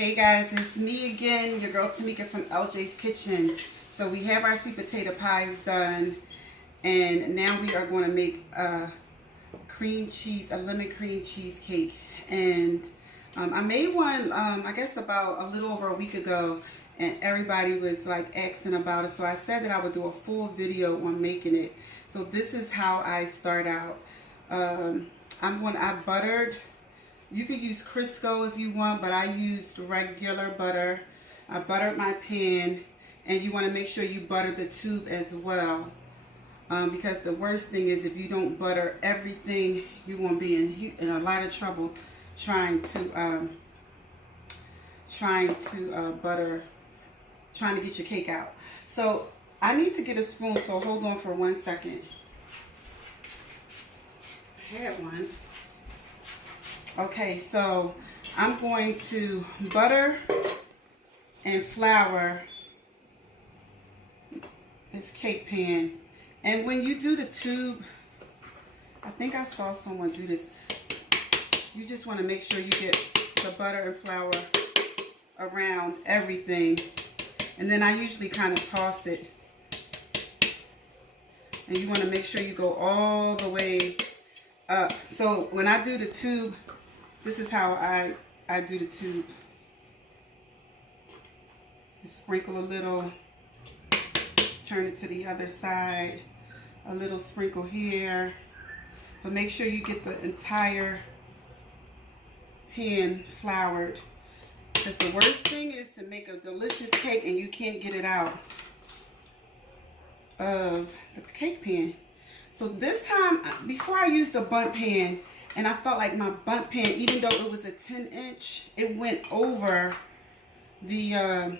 Hey guys, it's me again, your girl Tamika from LJ's Kitchen. So we have our sweet potato pies done, and now we are going to make a lemon cream cheesecake. And I made one, I guess about a little over a week ago, and everybody was like asking about it. So I said that I would do a full video on making it. So this is how I start out. I buttered. You could use Crisco if you want, but I used regular butter. I buttered my pan, and you want to make sure you butter the tube as well, because the worst thing is if you don't butter everything, you're going to be in a lot of trouble trying to get your cake out. So I need to get a spoon, so hold on for 1 second. I have one. Okay, so I'm going to butter and flour this cake pan. And when you do the tube, I think I saw someone do this, you just want to make sure you get the butter and flour around everything. And then I usually kind of toss it. And you want to make sure you go all the way up. So when I do the tube, this is how I do the tube. Just sprinkle a little, turn it to the other side, a little sprinkle here. But make sure you get the entire pan floured. Because the worst thing is to make a delicious cake and you can't get it out of the cake pan. So this time, before I used the bundt pan, and I felt like my bundt pan, even though it was a 10-inch, it went over the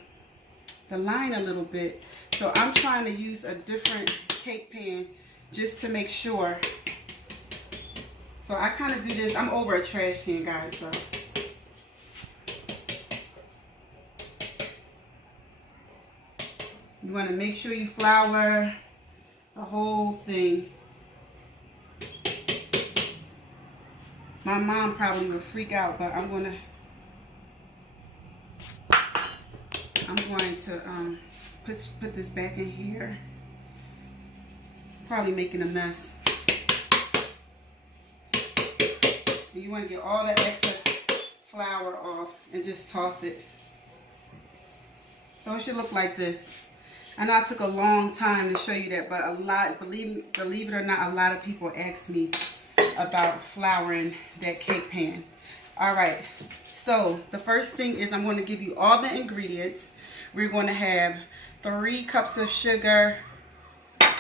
line a little bit. So I'm trying to use a different cake pan just to make sure. So I kind of do this. I'm over a trash can, guys. So you want to make sure you flour the whole thing. My mom probably would freak out, but I'm going to put this back in here. Probably making a mess. And you want to get all that excess flour off and just toss it. So it should look like this. I know it took a long time to show you that, but believe it or not, a lot of people ask me about flouring that cake pan. All right, so the first thing is I'm going to give you all the ingredients. We're going to have 3 cups of sugar,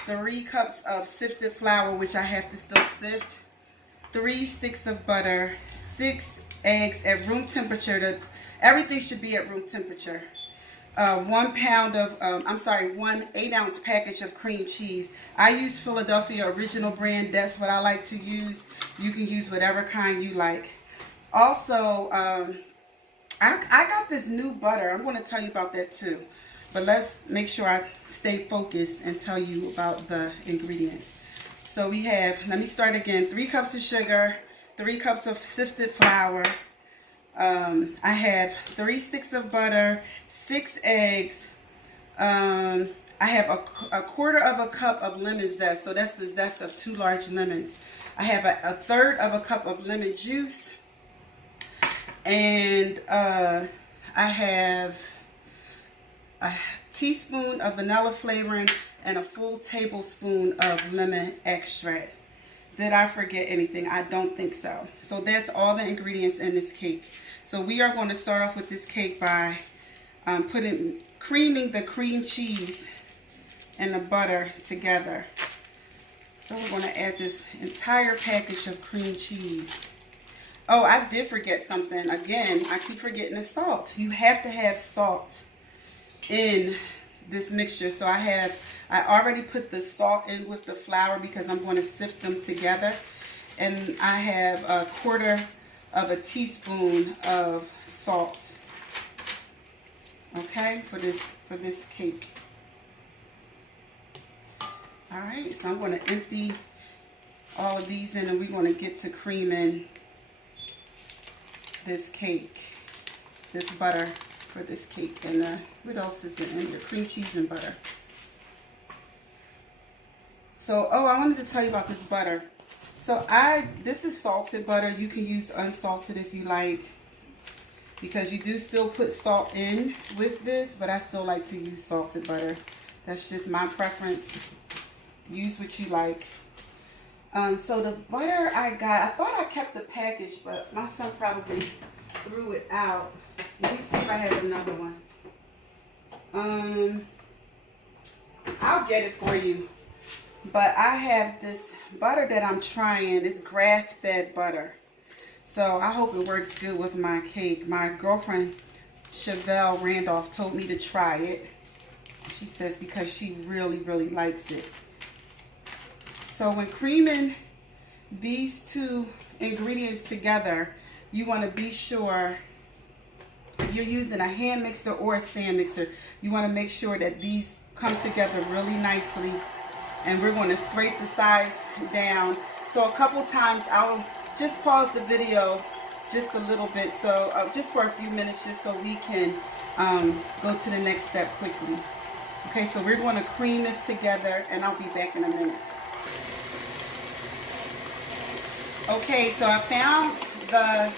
3 cups of sifted flour, which I have to still sift, 3 sticks of butter, 6 eggs at room temperature. Everything should be at room temperature. 1 pound of, 1 8-ounce package of cream cheese. I use Philadelphia Original brand. That's what I like to use. You can use whatever kind you like. Also, I got this new butter. I'm going to tell you about that too. But let's make sure I stay focused and tell you about the ingredients. So we have, let me start again, 3 cups of sugar, 3 cups of sifted flour. I have 3 sticks of butter, 6 eggs. I have a quarter of a cup of lemon zest. So that's the zest of 2 large lemons. I have a third of a cup of lemon juice. And I have a teaspoon of vanilla flavoring and a full tablespoon of lemon extract. Did I forget anything? I don't think so. So that's all the ingredients in this cake. So we are going to start off with this cake by creaming the cream cheese and the butter together. So we're going to add this entire package of cream cheese. Oh, I did forget something. Again, I keep forgetting the salt. You have to have salt in this mixture. So I already put the salt in with the flour because I'm going to sift them together. And I have a quarter of a teaspoon of salt. Okay, for this cake. All right, so I'm going to empty all of these in, and we're going to get to creaming this cake. this butter for this cake. And what else is in the cream cheese and butter. So, oh, I wanted to tell you about this butter. So this is salted butter. You can use unsalted if you like, because you do still put salt in with this, but I still like to use salted butter. That's just my preference. Use what you like. So the butter I got, I thought I kept the package, but my son probably threw it out. Let me see if I have another one. I'll get it for you. But I have this butter that I'm trying. It's grass-fed butter. So I hope it works good with my cake. My girlfriend, Chevelle Randolph, told me to try it. She says because she really, really likes it. So when creaming these two ingredients together, you want to be sure, if you're using a hand mixer or a stand mixer, you want to make sure that these come together really nicely. And we're going to scrape the sides down. So a couple times I'll just pause the video just a little bit, so just for a few minutes, just so we can go to the next step quickly. Okay, so we're going to cream this together, and I'll be back in a minute. Okay, so I found the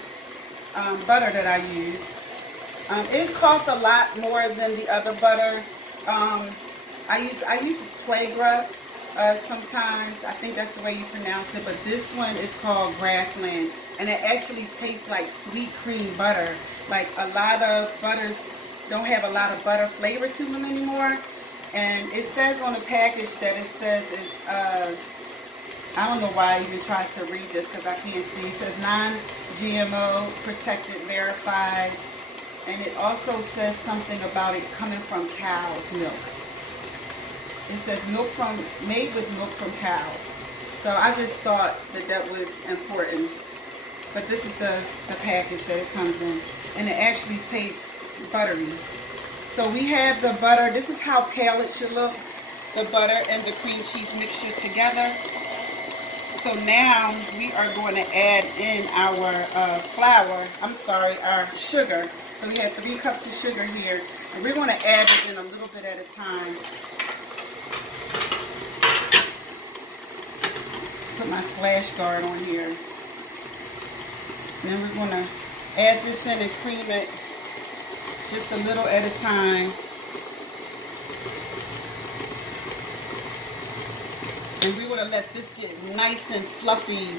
butter that I use. It costs a lot more than the other butters. I use Playgra sometimes. I think that's the way you pronounce it, but this one is called Grassland, and it actually tastes like sweet cream butter. Like a lot of butters don't have a lot of butter flavor to them anymore. And it says on the package that it says it's I don't know why I even tried to read this because I can't see. It says non-GMO, protected, verified. And it also says something about it coming from cow's milk. It says made with milk from cows. So I just thought that that was important. But this is the package that it comes in. And it actually tastes buttery. So we have the butter. This is how pale it should look. The butter and the cream cheese mixture together. So now we are going to add in our our sugar. So we have 3 cups of sugar here. And we're going to add it in a little bit at a time. Put my splash guard on here. And then we're going to add this in and cream it just a little at a time. And we want to let this get nice and fluffy.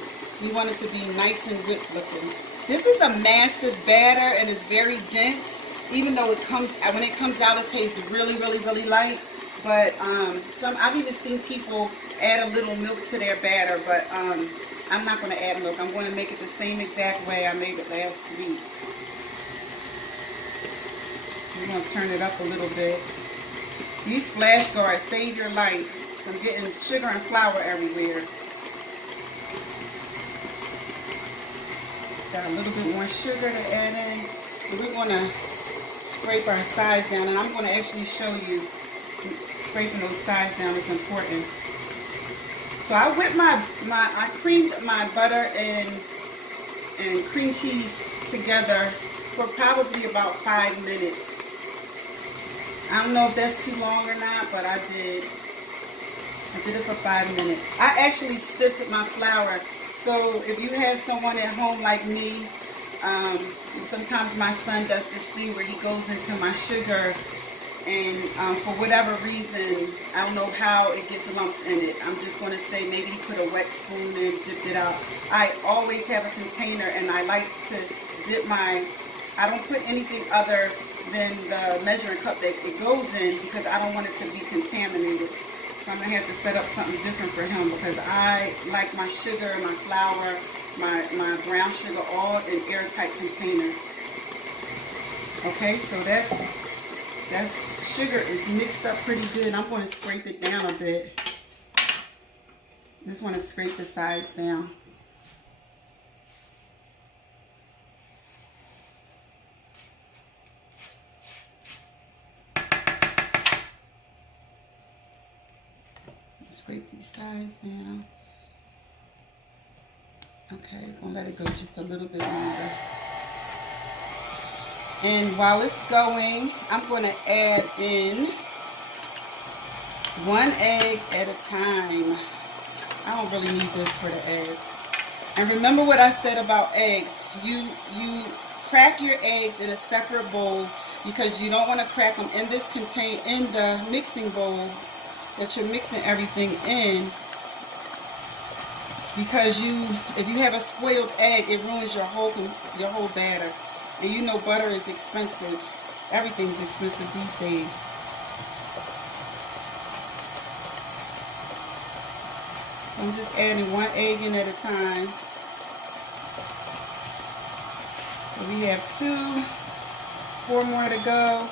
We want it to be nice and whipped looking. This is a massive batter and it's very dense. Even though when it comes out, it tastes really, really, really light. But I've even seen people add a little milk to their batter. But I'm not going to add milk. I'm going to make it the same exact way I made it last week. We're going to turn it up a little bit. These splash guards save your life from getting sugar and flour everywhere. Got a little bit more sugar to add in. And we're going to scrape our sides down. And I'm going to actually show you scraping those sides down is important. So I whipped I creamed my butter and cream cheese together for probably about 5 minutes. I don't know if that's too long or not, but I did. I did it for 5 minutes. I actually sifted my flour. So if you have someone at home like me, sometimes my son does this thing where he goes into my sugar and for whatever reason, I don't know how it gets lumps in it. I'm just going to say maybe he put a wet spoon and dipped it out. I always have a container and I like to dip I don't put anything other than the measuring cup that it goes in because I don't want it to be contaminated. So I'm going to have to set up something different for him because I like my sugar, my flour, my brown sugar all in airtight containers. Okay, so that sugar is mixed up pretty good. I'm going to scrape it down a bit. I just want to scrape the sides down. Scrape these sides down. Okay, I'm gonna let it go just a little bit longer. And while it's going, I'm going to add in 1 egg at a time. I don't really need this for the eggs. And remember what I said about eggs. You crack your eggs in a separate bowl because you don't want to crack them in the mixing bowl that you're mixing everything in. Because if you have a spoiled egg, it ruins your whole batter. And you know butter is expensive. Everything's expensive these days. So I'm just adding 1 egg in at a time. So we have 2, 4 more to go.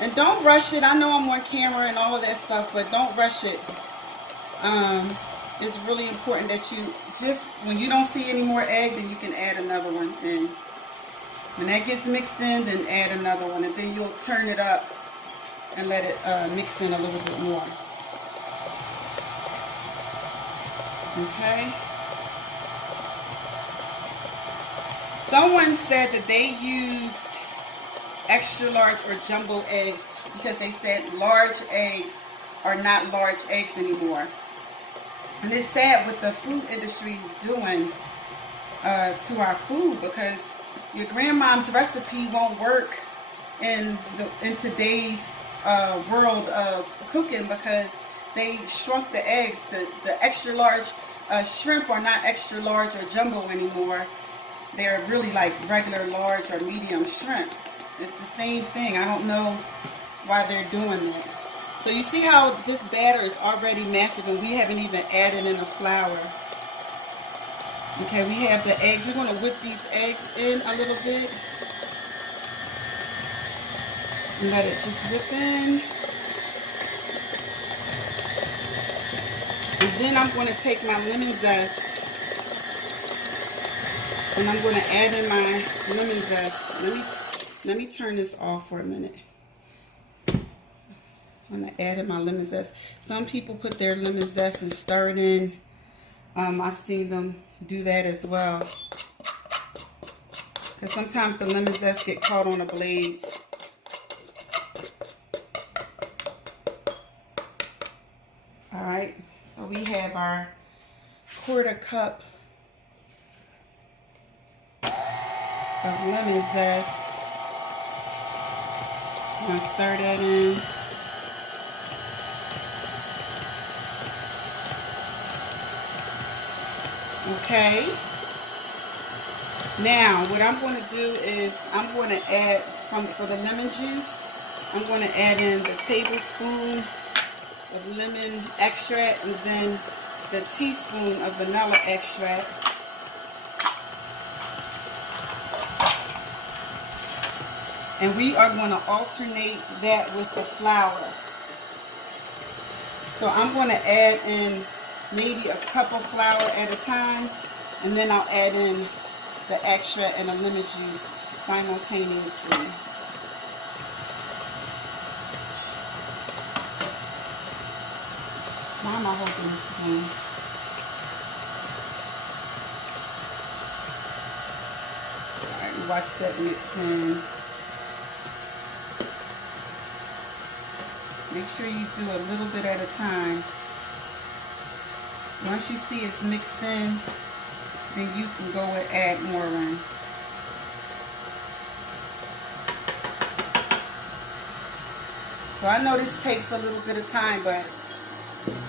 And don't rush it. I know I'm on camera and all of that stuff, but don't rush it. It's really important that you just, when you don't see any more egg, then you can add another one in. When that gets mixed in, then add another one, and then you'll turn it up and let it mix in a little bit more. Okay. Someone said that they used extra large or jumbo eggs because they said large eggs are not large eggs anymore. And it's sad what the food industry is doing to our food, because your grandmom's recipe won't work in today's world of cooking, because they shrunk the eggs. The extra large shrimp are not extra large or jumbo anymore. They're really like regular large or medium shrimp. It's the same thing. I don't know why they're doing that. So you see how this batter is already massive and we haven't even added in the flour. Okay, we have the eggs. We're going to whip these eggs in a little bit. And let it just whip in. And then I'm going to take my lemon zest. And I'm going to add in my lemon zest. Let me turn this off for a minute. I'm going to add in my lemon zest. Some people put their lemon zest and stir it in. I've seen them do that as well. Because sometimes the lemon zest get caught on the blades. Alright, so we have our 1/4 cup of lemon zest. I'm going to stir that in. Okay. Now, what I'm going to do is I'm going to add, for the lemon juice, I'm going to add in the tablespoon of lemon extract and then the teaspoon of vanilla extract. And we are going to alternate that with the flour. So I'm going to add in maybe a cup of flour at a time, and then I'll add in the extract and the lemon juice simultaneously. Why am I holding this spoon? Alright, watch that mix in. Make sure you do a little bit at a time. Once you see it's mixed in, then you can go and add more in. So I know this takes a little bit of time, but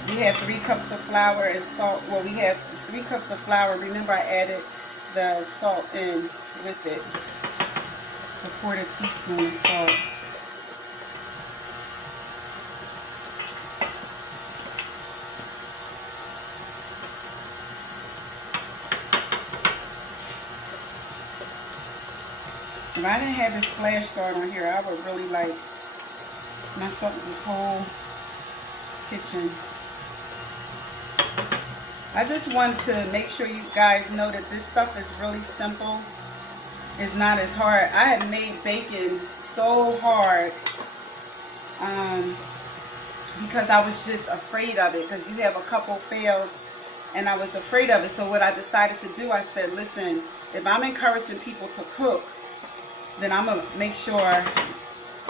we have 3 cups of flour and salt. Well, we have 3 cups of flour. Remember, I added the salt in with it. A 1/4 teaspoon of salt. If I didn't have this splash guard on here, I would really like mess up this whole kitchen. I just wanted to make sure you guys know that this stuff is really simple. It's not as hard. I had made bacon so hard because I was just afraid of it, because you have a couple fails and I was afraid of it. So what I decided to do, I said, listen, if I'm encouraging people to cook, then I'm gonna make sure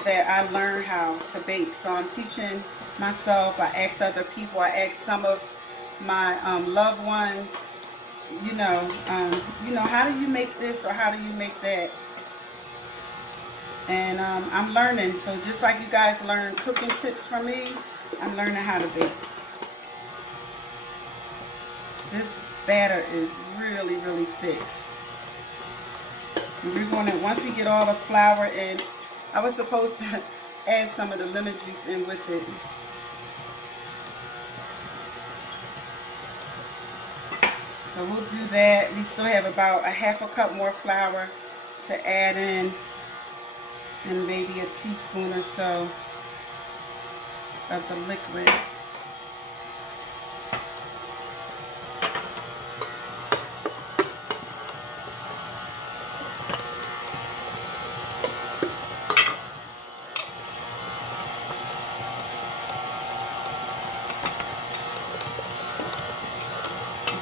that I learn how to bake. So I'm teaching myself. I ask other people. I ask some of my loved ones. You know, how do you make this or how do you make that? And I'm learning. So just like you guys learn cooking tips from me, I'm learning how to bake. This batter is really, really thick. And we're going to, once we get all the flour in, I was supposed to add some of the lemon juice in with it. So we'll do that. We still have about a half a cup more flour to add in, and maybe a teaspoon or so of the liquid.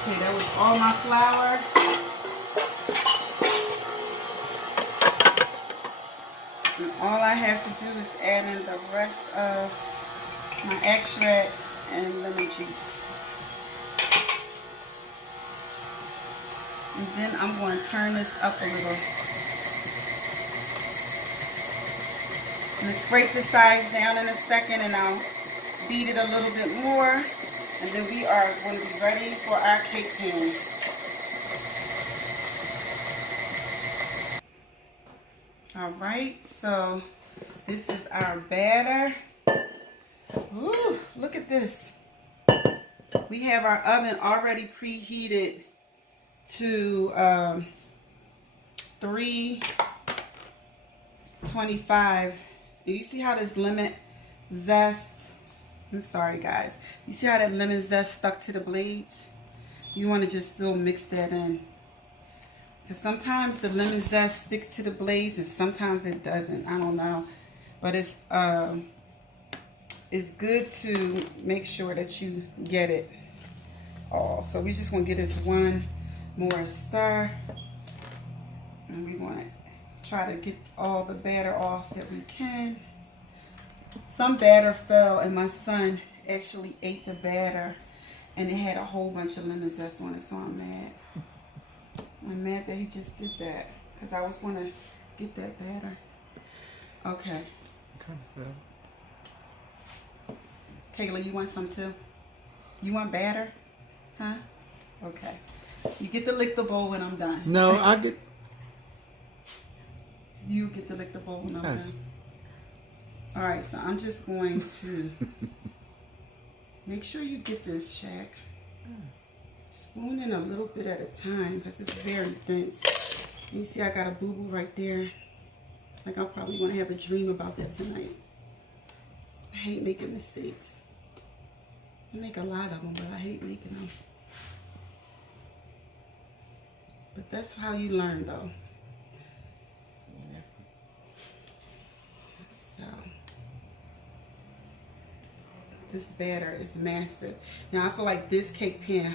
Okay, that was all my flour. And all I have to do is add in the rest of my extracts and lemon juice. And then I'm going to turn this up a little. I'm going to scrape the sides down in a second, and I'll beat it a little bit more. And then we are going to be ready for our cake pan. Alright, so this is our batter. Ooh, look at this. We have our oven already preheated to 325. Do you see how this lemon zest, I'm sorry guys, you see how that lemon zest stuck to the blades? You want to just still mix that in, because sometimes the lemon zest sticks to the blades and sometimes it doesn't. I don't know, but it's good to make sure that you get it all. So we just want to give this one more stir, and we want to try to get all the batter off that we can. Some batter fell, and my son actually ate the batter, and it had a whole bunch of lemon zest on it, so I'm mad. I'm mad that he just did that, because I was going to get that batter. Okay. Kayla, you want some too? You want batter? Huh? Okay. You get to lick the bowl when I'm done. No, I get... You get to lick the bowl when I'm done. Alright, so I'm just going to make sure you get this, Shaq. Spoon in a little bit at a time, because it's very dense. You see I got a boo-boo right there. Like, I'm probably going to have a dream about that tonight. I hate making mistakes. I make a lot of them, but I hate making them. But that's how you learn, though. So, this batter is massive. Now, I feel like this cake pan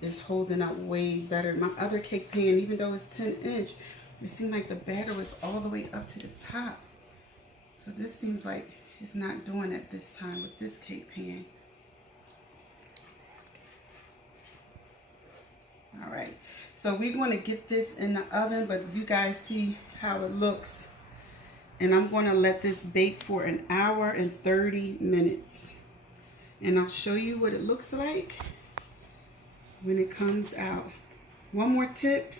is holding up way better. My other cake pan, even though it's 10-inch, it seemed like the batter was all the way up to the top. So this seems like it's not doing it this time with this cake pan. All right, so we're going to get this in the oven, but you guys see how it looks. And I'm going to let this bake for 1 hour and 30 minutes. And I'll show you what it looks like when it comes out. One more tip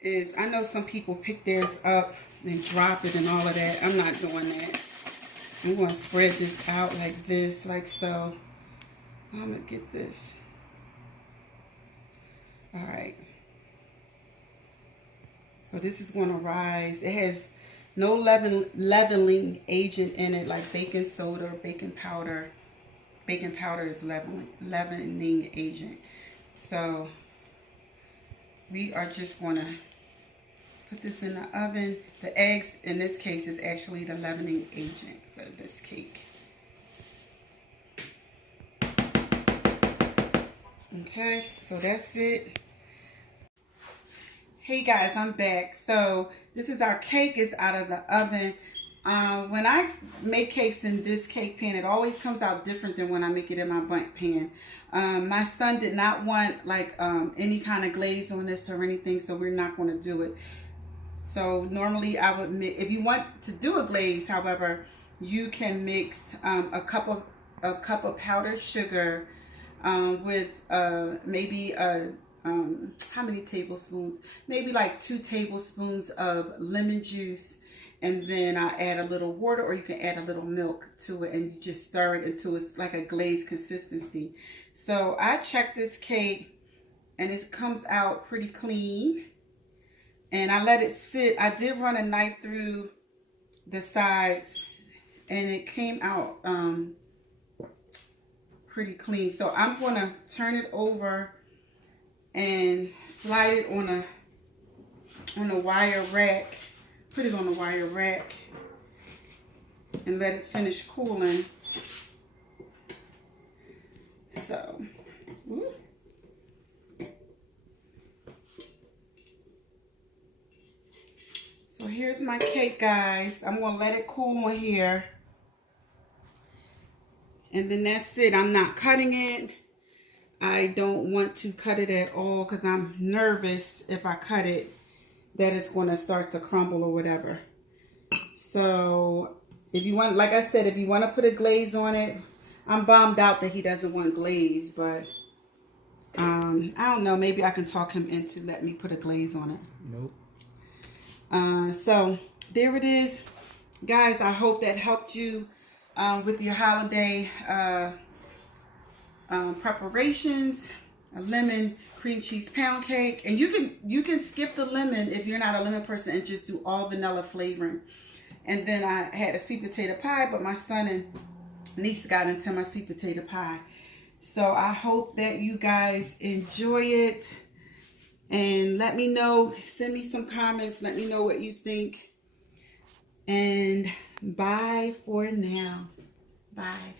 is, I know some people pick theirs up and drop it and all of that. I'm not doing that. I'm going to spread this out like this, like so. I'm going to get this. All right. So this is going to rise. It has no leavening agent in it, like baking soda or baking powder. Baking powder is leavening agent. So we are just going to put this in the oven. The eggs in this case is actually the leavening agent for this cake. Okay, so that's it. Hey guys, I'm back. So this is our cake. It's out of the oven. When I make cakes in this cake pan, it always comes out different than when I make it in my bundt pan. My son did not want like any kind of glaze on this or anything, so we're not going to do it. So normally I would mix, if you want to do a glaze, however, you can mix a cup of powdered sugar with maybe how many tablespoons? Maybe like 2 tablespoons of lemon juice, and then I add a little water, or you can add a little milk to it and just stir it until it's like a glazed consistency. So I checked this cake and it comes out pretty clean, and I let it sit. I did run a knife through the sides and it came out pretty clean. So I'm going to turn it over and slide it on a wire rack. Put it on a wire rack and let it finish cooling. So, so here's my cake, guys. I'm gonna let it cool on here, and then that's it. I'm not cutting it. I don't want to cut it at all because I'm nervous if I cut it that it's going to start to crumble or whatever. So if you want, like I said, if you want to put a glaze on it, I'm bummed out that he doesn't want glaze, but I don't know, maybe I can talk him into letting me put a glaze on it. Nope. So there it is, guys. I hope that helped you with your holiday preparations. A lemon cream cheese pound cake, and you can skip the lemon if you're not a lemon person and just do all vanilla flavoring. And then I had a sweet potato pie, but my son and niece got into my sweet potato pie. So I hope that you guys enjoy it, and let me know, send me some comments, let me know what you think, and bye for now. Bye.